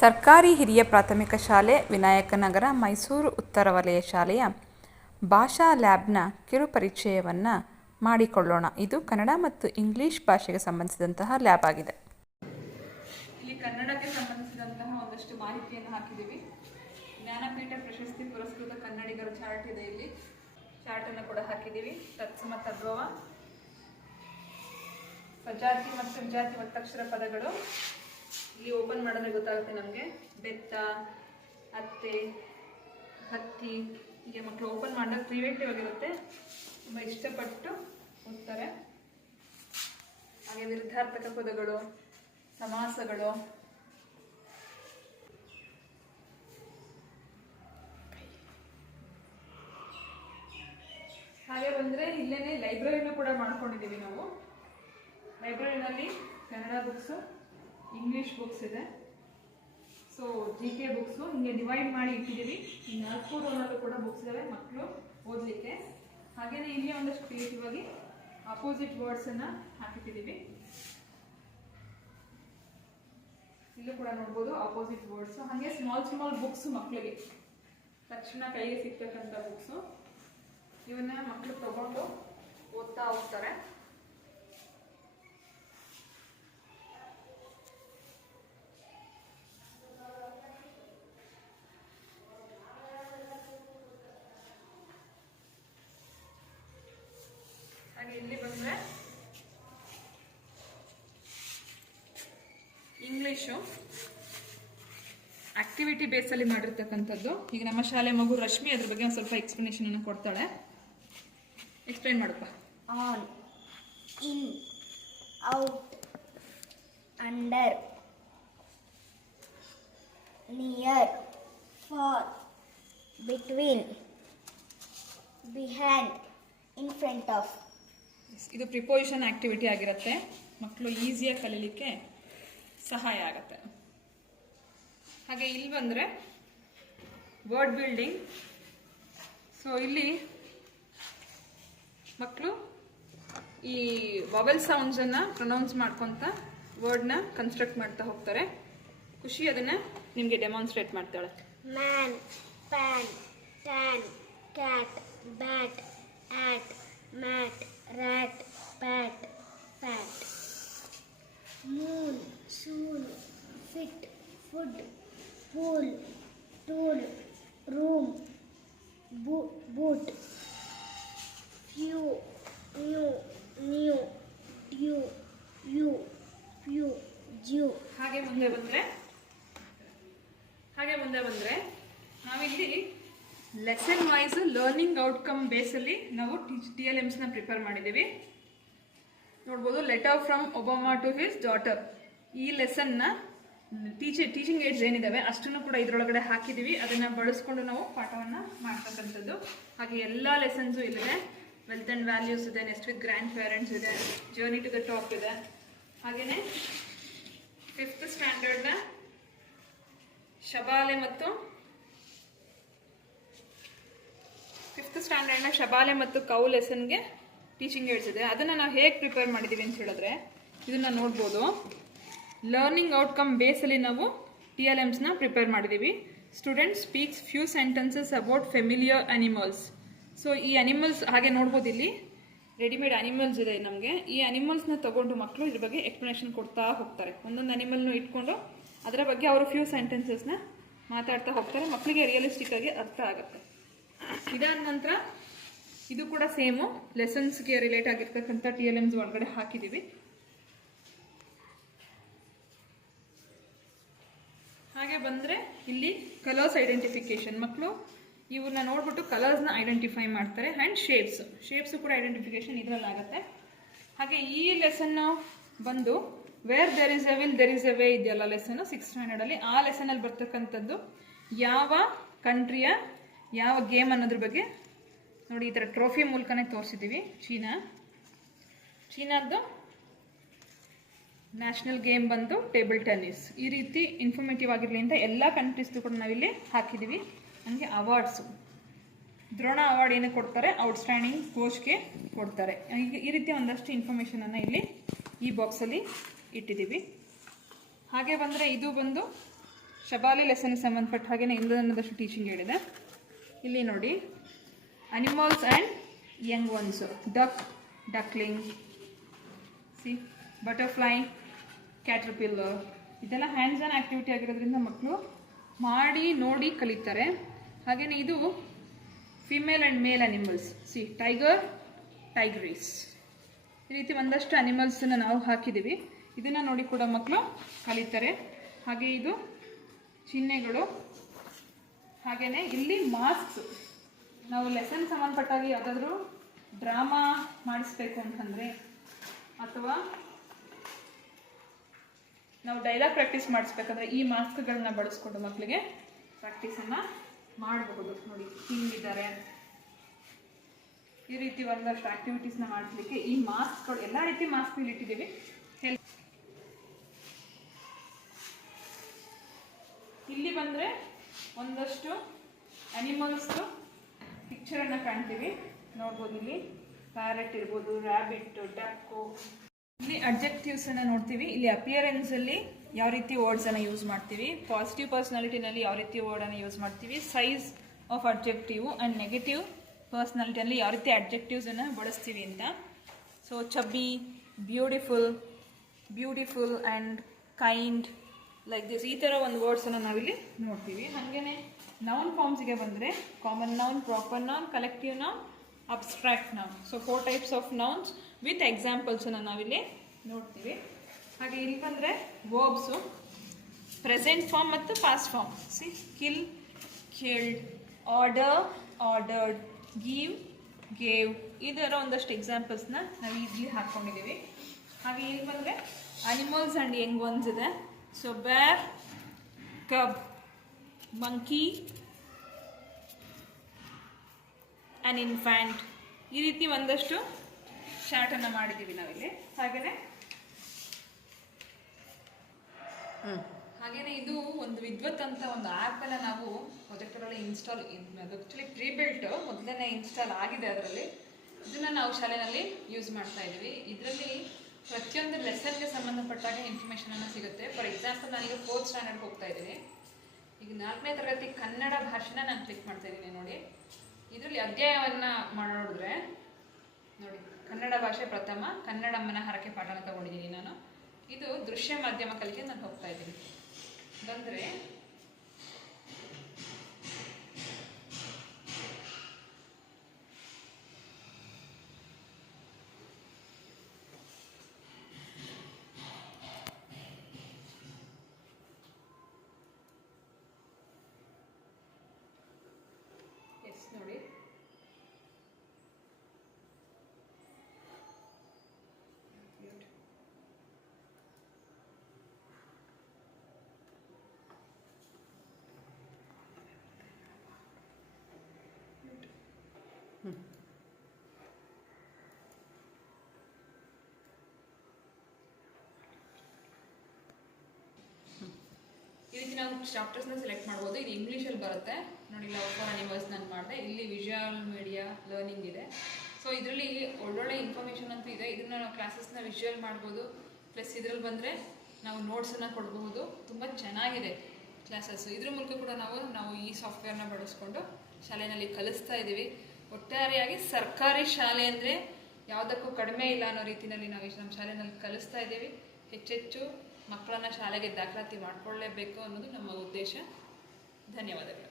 ಸರ್ಕಾರಿ ಹಿರಿಯ ಪ್ರಾಥಮಿಕ ಶಾಲೆ ವಿನಾಯಕನಗರ ಮೈಸೂರು ಉತ್ತರ ವಲಯ ಶಾಲೆಯ ಭಾಷಾ ಲ್ಯಾಬ್ನ ಕಿರುಪರಿಚಯವನ್ನು ಮಾಡಿಕೊಳ್ಳೋಣ. ಇದು ಕನ್ನಡ ಮತ್ತು ಇಂಗ್ಲಿಷ್ ಭಾಷೆಗೆ ಸಂಬಂಧಿಸಿದಂತಹ ಲ್ಯಾಬ್ ಆಗಿದೆ. ಇಲ್ಲಿ ಕನ್ನಡಕ್ಕೆ ಸಂಬಂಧಿಸಿದಂತಹ ಒಂದಷ್ಟು ಮಾಹಿತಿಯನ್ನು ಹಾಕಿದ್ದೀವಿ. ಜ್ಞಾನಪೀಠ ಪ್ರಶಸ್ತಿ ಪುರಸ್ಕೃತ ಕನ್ನಡಿಗರ ಚಾರ್ಟ್ ಇದೆ ಇಲ್ಲಿ. ಚಾರ್ಟ್ ಅನ್ನು ಕೂಡ ಹಾಕಿದ್ದೀವಿ. ತತ್ಸಮ ತದ್ಭವ. ಸ್ವಜಾತಿ ಮತ್ತು ವಿಜಾತಿ ಒತ್ತಕ್ಷರ ಪದಗಳು. ಇಲ್ಲಿ ಓಪನ್ ಮಾಡಿದ್ರೆ ಗೊತ್ತಾಗುತ್ತೆ ನಮಗೆ. ಬೆತ್ತ, ಅತ್ತೆ, ಹತ್ತಿ, ಹೀಗೆ ಮಕ್ಕಳು ಓಪನ್ ಮಾಡಿದಾಗ ಪ್ರಿವೆಂಟಿವ್ ಆಗಿರುತ್ತೆ ತುಂಬ ಇಷ್ಟಪಟ್ಟು ಓದ್ತಾರೆ ಹಾಗೆ ವಿರುದ್ಧಾರ್ಥಕ ಪದಗಳು, ಸಮಾಸಗಳು. ಹಾಗೆ ಬಂದರೆ ಇಲ್ಲೇನೆ ಲೈಬ್ರರಿನೂ ಕೂಡ ಮಾಡ್ಕೊಂಡಿದ್ದೀವಿ ನಾವು. ಲೈಬ್ರರಿನಲ್ಲಿ ಕನ್ನಡ ಬುಕ್ಸು ಇಂಗ್ಲೀಷ್ ಬುಕ್ಸ್ ಇದೆ. ಸೊ ಜಿ ಕೆ ಬುಕ್ಸು ಹಿಂಗೆ ಡಿವೈಡ್ ಮಾಡಿ ಇಟ್ಟಿದ್ದೀವಿ. ನಾಲ್ಕು ರೋಲಲ್ಲೂ ಕೂಡ ಬುಕ್ಸ್ ಇದಾವೆ ಮಕ್ಕಳು ಓದಲಿಕ್ಕೆ. ಹಾಗೆಯೇ ಇಲ್ಲಿ ಒಂದಷ್ಟು ಕ್ರಿಯೇಟಿವ್ ಆಗಿ ಅಪೋಸಿಟ್ ವರ್ಡ್ಸನ್ನು ಹಾಕಿಟ್ಟಿದ್ದೀವಿ. ಇಲ್ಲೂ ಕೂಡ ನೋಡ್ಬೋದು ಅಪೋಸಿಟ್ ವರ್ಡ್ಸು ಹಾಗೆ ಸ್ಮಾಲ್ ಸ್ಮಾಲ್ ಬುಕ್ಸ್ ಮಕ್ಕಳಿಗೆ ತಕ್ಷಣ ಕೈಗೆ ಸಿಗ್ತಕ್ಕಂಥ ಬುಕ್ಸು ಇವನ್ನ ಮಕ್ಕಳು ತಗೊಂಡು ಓದ್ತಾ ಹೋಗ್ತಾರೆ ಹಾಗೆ ಇಲ್ಲಿ ಬಂದ್ರೆ ಇಂಗ್ಲೀಷು ಆಕ್ಟಿವಿಟಿ ಬೇಸಲ್ಲಿ ಮಾಡಿರ್ತಕ್ಕಂಥದ್ದು. ಈಗ ನಮ್ಮ ಶಾಲೆ ಮಗು ರಶ್ಮಿ ಅದ್ರ ಬಗ್ಗೆ ಒಂದು ಸ್ವಲ್ಪ ಎಕ್ಸ್ಪ್ಲನೇಷನ್ ಅನ್ನು ಕೊಡ್ತಾಳೆ. ಎಕ್ಸ್ಪ್ಲೈನ್ ಮಾಡಪ್ಪ. On in out under near far between behind in front of ಇದು ಪ್ರಿಪೋಸಿಷನ್ ಆಕ್ಟಿವಿಟಿ ಆಗಿರುತ್ತೆ. ಮಕ್ಕಳು ಈಸಿಯಾಗಿ ಕಲೀಲಿಕ್ಕೆ ಸಹಾಯ ಆಗುತ್ತೆ. ಹಾಗೆ ಇಲ್ಲಿ ಬಂದರೆ ವರ್ಡ್ ಬಿಲ್ಡಿಂಗ್ ಸೊ ಇಲ್ಲಿ ಮಕ್ಕಳು ಈ ವವೆಲ್ ಸೌಂಡ್ಸನ್ನು ಪ್ರೊನೌನ್ಸ್ ಮಾಡ್ಕೊತ ವರ್ಡ್ನ ಕನ್ಸ್ಟ್ರಕ್ಟ್ ಮಾಡ್ತಾ ಹೋಗ್ತಾರೆ. ಖುಷಿ ಅದನ್ನು ನಿಮಗೆ ಡೆಮಾನ್ಸ್ಟ್ರೇಟ್ ಮಾಡ್ತಾಳೆ. Man pan tan cat bat at mat rat pat pat Moon, soon, fit food pool tool room boot boot. New new new, u u Jew. ಹಾಗೆ ಮುಂದೆ ಬಂದರೆ ಹಾಗೆ ಮುಂದೆ ಬಂದರೆ ನಾವಿಲ್ಲಿ ಲೆಸನ್ ವೈಸ್ ಲರ್ನಿಂಗ್ ಔಟ್ಕಮ್ ಬೇಸಲ್ಲಿ ನಾವು ಟಿ ಎಲ್ ಎಮ್ಸ್ನ ಪ್ರಿಪೇರ್ ಮಾಡಿದ್ದೀವಿ ನೋಡ್ಬೋದು letter from Obama to his daughter ಈ ಲೆಸನ್ನ ಟೀಚರ್ ಟೀಚಿಂಗ್ ಏಡ್ಸ್ ಏನಿದ್ದಾವೆ ಅಷ್ಟನ್ನು ಕೂಡ ಇದರೊಳಗಡೆ ಹಾಕಿದ್ದೀವಿ ಅದನ್ನು ಬಳಸ್ಕೊಂಡು ನಾವು ಪಾಠವನ್ನು ಮಾಡ್ತಕ್ಕಂಥದ್ದು. ಹಾಗೆ ಎಲ್ಲ ಲೆಸನ್ಸು ಇಲ್ಲಿದೆ. ವೆಲ್ತ್ ಆ್ಯಂಡ್ ವ್ಯಾಲ್ಯೂಸ್ ಇದೆ ನೆಕ್ಸ್ಟ್ ವಿತ್ ಗ್ರ್ಯಾಂಡ್ ಪೇರೆಂಟ್ಸ್ ಇದೆ ಜರ್ನಿ ಟು ದ ಟಾಪ್ ಇದೆ. ಹಾಗೆಯೇ ಫಿಫ್ತ್ ಸ್ಟ್ಯಾಂಡರ್ಡ್ನ ಶಬಾಲೆ ಮತ್ತು ಫಿಫ್ತ್ ಸ್ಟ್ಯಾಂಡರ್ಡ್ನ ಶಬಾಲೆ ಮತ್ತು ಕೌ ಲೆಸನ್ಗೆ ಟೀಚಿಂಗ್ ಏಡ್ಸ್ ಇದೆ. ಅದನ್ನು ನಾವು ಹೇಗೆ ಪ್ರಿಪೇರ್ ಮಾಡಿದ್ದೀವಿ ಅಂತ ಹೇಳಿದ್ರೆ, ಇದನ್ನು ನೋಡ್ಬೋದು. ಲರ್ನಿಂಗ್ ಔಟ್ಕಮ್ ಬೇಸಲ್ಲಿ ನಾವು ಟಿ ಎಲ್ ಎಮ್ಸ್ನ ಪ್ರಿಪೇರ್ ಮಾಡಿದ್ದೀವಿ student speaks few sentences about familiar animals so ಈ ಅನಿಮಲ್ಸ್ ಹಾಗೆ ನೋಡ್ಬೋದು ಇಲ್ಲಿ. ರೆಡಿಮೇಡ್ ಅನಿಮಲ್ಸ್ ಇದೆ ನಮಗೆ. ಈ ಅನಿಮಲ್ಸ್ನ ತಗೊಂಡು ಮಕ್ಕಳು ಇದ್ರ ಬಗ್ಗೆ ಎಕ್ಸ್ಪ್ಲನೇಷನ್ ಕೊಡ್ತಾ ಹೋಗ್ತಾರೆ. ಒಂದೊಂದು ಅನಿಮಲ್ನು ಇಟ್ಕೊಂಡು ಅದರ ಬಗ್ಗೆ ಅವರು ಫ್ಯೂ ಸೆಂಟೆನ್ಸಸ್ನ ಮಾತಾಡ್ತಾ ಹೋಗ್ತಾರೆ. ಮಕ್ಕಳಿಗೆ ರಿಯಲಿಸ್ಟಿಕ್ ಆಗಿ ಅರ್ಥ ಆಗುತ್ತೆ. ಇದಾದ ನಂತರ ಇದು ಕೂಡ ಸೇಮು ಲೆಸನ್ಸ್ಗೆ ರಿಲೇಟ್ ಆಗಿರ್ತಕ್ಕಂಥ ಟಿ ಎಲ್ ಎಮ್ಸ್ ಒಳಗಡೆ ಹಾಕಿದ್ದೀವಿ ಹಾಗೆ ಬಂದರೆ ಇಲ್ಲಿ ಕಲರ್ಸ್ ಐಡೆಂಟಿಫಿಕೇಶನ್ ಮಕ್ಕಳು ಇವನ್ನ ನೋಡ್ಬಿಟ್ಟು ಕಲರ್ಸ್ನ ಐಡೆಂಟಿಫೈ ಮಾಡ್ತಾರೆ ಆ್ಯಂಡ್ ಶೇಪ್ಸ್ ಶೇಪ್ಸು ಕೂಡ ಐಡೆಂಟಿಫಿಕೇಶನ್ ಇದರಲ್ಲಾಗತ್ತೆ ಹಾಗೆ ಈ ಲೆಸನ್ ಬಂದು where there is a will there is a way ಇದೆಯಲ್ಲ ಲೆಸನ್ನು ಸಿಕ್ಸ್ ಸ್ಟ್ಯಾಂಡರ್ಡಲ್ಲಿ ಆ ಲೆಸನಲ್ಲಿ ಬರ್ತಕ್ಕಂಥದ್ದು ಯಾವ ಕಂಟ್ರಿಯ, ಯಾವ ಗೇಮ್ ಅನ್ನೋದ್ರ ಬಗ್ಗೆ. ನೋಡಿ ಈ ಥರ ಟ್ರೋಫಿ ಮೂಲಕನೇ ತೋರಿಸಿದ್ದೀವಿ ಚೀನಾ. ಚೀನಾದ್ದು ನ್ಯಾಷನಲ್ ಗೇಮ್ ಬಂದು ಟೇಬಲ್ ಟೆನ್ನಿಸ್. ಈ ರೀತಿ ಇನ್ಫಾರ್ಮೇಟಿವ್ ಆಗಿರಲಿ ಅಂತ ಎಲ್ಲ ಕಂಟ್ರೀಸ್ದು ಕೂಡ ನಾವಿಲ್ಲಿ ಹಾಕಿದ್ದೀವಿ ನನಗೆ ಅವಾರ್ಡ್ಸು ದ್ರೋಣ ಅವಾರ್ಡ್ ಏನಕ್ಕೆ ಕೊಡ್ತಾರೆ? ಔಟ್ಸ್ಟ್ಯಾಂಡಿಂಗ್ ಕೋಚ್ಗೆ ಕೊಡ್ತಾರೆ. ಈಗ ಈ ರೀತಿ ಒಂದಷ್ಟು ಇನ್ಫಾರ್ಮೇಷನನ್ನು ಇಲ್ಲಿ ಈ ಬಾಕ್ಸಲ್ಲಿ ಇಟ್ಟಿದ್ದೀವಿ ಹಾಗೆ ಬಂದರೆ ಇದು ಬಂದು ಶಬಾಲಿ ಲೆಸನ್ಗೆ ಸಂಬಂಧಪಟ್ಟ ಹಾಗೆ ಇನ್ನೊಂದಷ್ಟು ಟೀಚಿಂಗ್ ಹೇಳಿದೆ. ಇಲ್ಲಿ ನೋಡಿ. Animals and young ones duck duckling see butterfly caterpillar ಇದೆಲ್ಲ ಹ್ಯಾಂಡ್ಸ್ ಆನ್ ಆ್ಯಕ್ಟಿವಿಟಿ ಆಗಿರೋದ್ರಿಂದ ಮಕ್ಕಳು ಮಾಡಿ, ನೋಡಿ ಕಲಿತಾರೆ. ಹಾಗೆಯೇ ಇದು female and male animals see tiger tigress ಈ ರೀತಿ ಒಂದಷ್ಟು ಅನಿಮಲ್ಸನ್ನು ನಾವು ಹಾಕಿದ್ದೀವಿ. ಇದನ್ನು ನೋಡಿ ಕೂಡ ಮಕ್ಕಳು ಕಲಿತಾರೆ. ಹಾಗೆ ಇದು ಚಿಹ್ನೆಗಳು. ಹಾಗೆಯೇ ಇಲ್ಲಿ ಮಾಸ್ಕ್ ನಾವು ಲೆಸನ್ ಸಂಬಂಧಪಟ್ಟಾಗಿ ಯಾವುದಾದ್ರೂ ಡ್ರಾಮಾ ಮಾಡಿಸ್ಬೇಕು ಅಂತಂದರೆ ಅಥವಾ ನಾವು ಡೈಲಾಗ್ ಪ್ರಾಕ್ಟೀಸ್ ಮಾಡಿಸ್ಬೇಕಂದ್ರೆ ಈ ಮಾಸ್ಕ್ಗಳನ್ನ ಬಳಸ್ಕೊಂಡು ಮಕ್ಕಳಿಗೆ ಪ್ರಾಕ್ಟೀಸನ್ನು ಮಾಡಬಹುದು. ನೋಡಿ, ಹಿಂಗಿದ್ದಾರೆ. ಈ ರೀತಿ ಒಂದಷ್ಟು ಆಕ್ಟಿವಿಟೀಸ್ನ ಮಾಡಿಸ್ಲಿಕ್ಕೆ ಈ ಮಾಸ್ಕ್ಗಳು ಎಲ್ಲ ರೀತಿ ಮಾಸ್ಕ್ ಇಲ್ಲಿ ಇಟ್ಟಿದ್ದೀವಿ. ಇಲ್ಲಿ ಬಂದರೆ ಒಂದಷ್ಟು ಅನಿಮಲ್ಸ್ದು ಪಿಕ್ಚರನ್ನು ಕಾಣ್ತೀವಿ. ನೋಡ್ಬೋದು ಇಲ್ಲಿ ಪ್ಯಾರೆಟ್ ಇರ್ಬೋದು ರ್ಯಾಬಿಟ್ ಡಕ್ಕು ಇಲ್ಲಿ ಅಡ್ಜೆಕ್ಟಿವ್ಸನ್ನು ನೋಡ್ತೀವಿ. ಇಲ್ಲಿ ಅಪಿಯರೆನ್ಸ್ ಅಲ್ಲಿ ಯಾವ ರೀತಿ ವರ್ಡ್ಸ್ ಅನ್ನ ಯೂಸ್ ಮಾಡ್ತೀವಿ. ಪಾಸಿಟಿವ್ ಪರ್ಸ್ನಾಲಿಟಿನಲ್ಲಿ ಯಾವ ರೀತಿ ವರ್ಡ್ ಅನ್ನ ಯೂಸ್ ಮಾಡ್ತೀವಿ. Size of adjective and negative ಪರ್ಸ್ನಾಲಿಟಿಯಲ್ಲಿ ಯಾವ ರೀತಿ ಅಡ್ಜೆಕ್ಟಿವ್ಸನ್ನು ಬಳಸ್ತೀವಿ ಅಂತ. So chubby beautiful beautiful and kind like this ಈ ಥರ ಒಂದು ವರ್ಡ್ಸನ್ನು ನಾವಿಲ್ಲಿ ನೋಡ್ತೀವಿ. ಹಾಗೇನೆ ನೌನ್ ಫಾರ್ಮ್ಸ್ಗೆ ಬಂದರೆ common noun proper noun collective noun abstract noun so four types of nouns with ಎಕ್ಸಾಂಪಲ್ಸನ್ನು ನಾವಿಲ್ಲಿ ನೋಡ್ತೀವಿ. ಹಾಗೆ ಇಲ್ಲಿ ಬಂದರೆ ವರ್ಬ್ಸು ಪ್ರೆಸೆಂಟ್ ಫಾರ್ಮ್ ಮತ್ತು past form see kill killed order ordered give gave ಇದರ ಒಂದಷ್ಟು ಎಕ್ಸಾಂಪಲ್ಸ್ನ ನಾವು ಇಲ್ಲಿ ಹಾಕ್ಕೊಂಡಿದ್ದೀವಿ ಹಾಗೆ ಇಲ್ಲಿ ಬಂದರೆ ಅನಿಮಲ್ಸ್ ಆ್ಯಂಡ್ ಹೆಂಗ್ ಇದೆ. ಸೊ ಬ್ಯಾರ್ ಕಬ್ ಮಂಕಿ ಆ್ಯನ್ ಇನ್ಫ್ಯಾಂಟ್ ಈ ರೀತಿ ಒಂದಷ್ಟು ಚಾರ್ಟನ್ನು ಮಾಡಿದ್ದೀವಿ ನಾವಿಲ್ಲಿ. ಹಾಗೆಯೇ ಹಾಗೇನೆ ಇದು ಒಂದು ವಿದ್ವತ್ ಅಂತ ಒಂದು ಆ್ಯಪನ್ನು ನಾವು ಪ್ರೊಜೆಕ್ಟರಲ್ಲಿ install actually actually pre built ಮೊದಲನೇ ಇನ್ಸ್ಟಾಲ್ ಆಗಿದೆ ಅದರಲ್ಲಿ. ಇದನ್ನು ನಾವು ಶಾಲೆಯಲ್ಲಿ ಯೂಸ್ ಮಾಡ್ತಾ ಇದ್ದೀವಿ. ಇದರಲ್ಲಿ ಪ್ರತಿಯೊಂದು ಲೆಸನ್ಗೆ ಸಂಬಂಧಪಟ್ಟಾಗ ಇನ್ಫಾರ್ಮೇಷನನ್ನು ಸಿಗುತ್ತೆ. ಫಾರ್ ಎಕ್ಸಾಂಪಲ್ ನಾನೀಗ ಫೋರ್ತ್ ಸ್ಟ್ಯಾಂಡರ್ಡ್ ಹೋಗ್ತಾ ಇದ್ದೀನಿ. ಈಗ ನಾಲ್ಕನೇ ತರಗತಿ ಕನ್ನಡ ಭಾಷೆನ ನಾನು ಕ್ಲಿಕ್ ಮಾಡ್ತಾ ಇದ್ದೀನಿ ನೋಡಿ. ಇದರಲ್ಲಿ ಅಧ್ಯಾಯವನ್ನು ಕನ್ನಡ ಭಾಷೆ ಪ್ರಥಮ ಕನ್ನಡಮ್ಮನ ಹರಕೆ ಪಾಠನ ತಗೊಂಡಿದ್ದೀನಿ ನಾನು. ಇದು ದೃಶ್ಯ ಮಾಧ್ಯಮ ಕಲಿಕೆ ನಾನು ಹೋಗ್ತಾ ಇದ್ದೀನಿ. ಬಂದರೆ ಎಸ್ ನೋಡಿ ಈ ರೀತಿ ನಾವು ಚಾಪ್ಟರ್ಸ್ನ ಸೆಲೆಕ್ಟ್ ಮಾಡ್ಬೋದು. ಇದು ಇಂಗ್ಲೀಷಲ್ಲಿ ಬರುತ್ತೆ. ನೋಡಿ ಲವ್ ಫಾರ್ ಅನಿಮಲ್ಸ್ ನಾನು ಮಾಡಿದೆ. ಇಲ್ಲಿ ವಿಜುವಲ್ ಮೀಡಿಯಾ ಲರ್ನಿಂಗ್ ಇದೆ. ಸೊ ಇದರಲ್ಲಿ ಒಳ್ಳೊಳ್ಳೆ ಇನ್ಫಾರ್ಮೇಷನ್ ಅಂತೂ ಇದೆ. ಇದನ್ನ ನಾವು ಕ್ಲಾಸಸ್ನ ವಿಜುವಲ್ ಮಾಡ್ಬೋದು. ಪ್ಲಸ್ ಇದರಲ್ಲಿ ಬಂದರೆ ನಾವು ನೋಟ್ಸನ್ನು ಕೊಡಬಹುದು. ತುಂಬ ಚೆನ್ನಾಗಿದೆ ಕ್ಲಾಸಸ್ ಇದ್ರ ಮೂಲಕ ಕೂಡ ನಾವು ನಾವು ಈ ಸಾಫ್ಟ್ವೇರ್ನ ಬಳಸ್ಕೊಂಡು ಶಾಲೆಯಲ್ಲಿ ಕಲಿಸ್ತಾ ಇದ್ದೀವಿ ಒಟ್ಟಾರೆಯಾಗಿ ಸರ್ಕಾರಿ ಶಾಲೆ ಅಂದರೆ ಯಾವುದಕ್ಕೂ ಕಡಿಮೆ ಇಲ್ಲ ಅನ್ನೋ ರೀತಿಯಲ್ಲಿ ನಾವು ನಮ್ಮ ಶಾಲೆಯಲ್ಲಿ ಕಲಿಸ್ತಾ ಇದ್ದೀವಿ ಹೆಚ್ಚೆಚ್ಚು ಮಕ್ಕಳನ್ನ ಶಾಲೆಗೆ ದಾಖಲಾತಿ ಮಾಡಿಕೊಳ್ಳೇಬೇಕು ಅನ್ನೋದು ನಮ್ಮ ಉದ್ದೇಶ. ಧನ್ಯವಾದಗಳು.